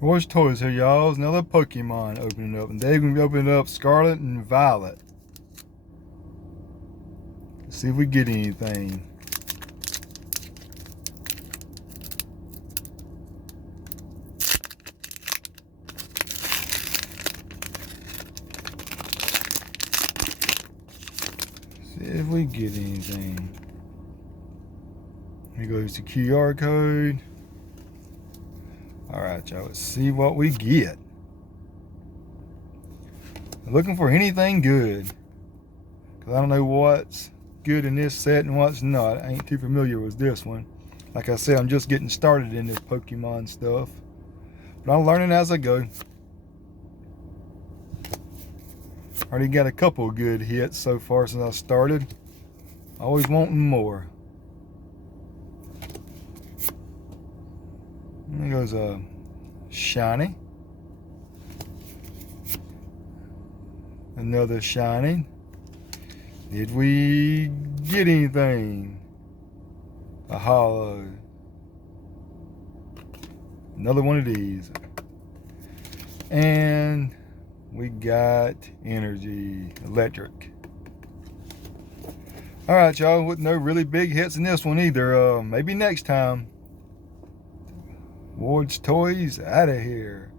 What's toys here, y'all? It's another Pokemon opening up, and they're gonna be opening up Scarlet and Violet. Let's see if we get anything. See if we get anything. Here goes the QR code. Alright, y'all, let's see what we get. I'm looking for anything good, because I don't know what's good in this set and what's not. I ain't too familiar with this one. Like I said, I'm just getting started in this Pokemon stuff, but I'm learning as I go. Already got a couple good hits so far since I started. Always wanting more. There goes a shiny. Another shiny. Did we get anything? A hollow. Another one of these. And we got energy, electric. Alright, y'all, with no really big hits in this one either. Maybe next time. Ward's Toys out of here.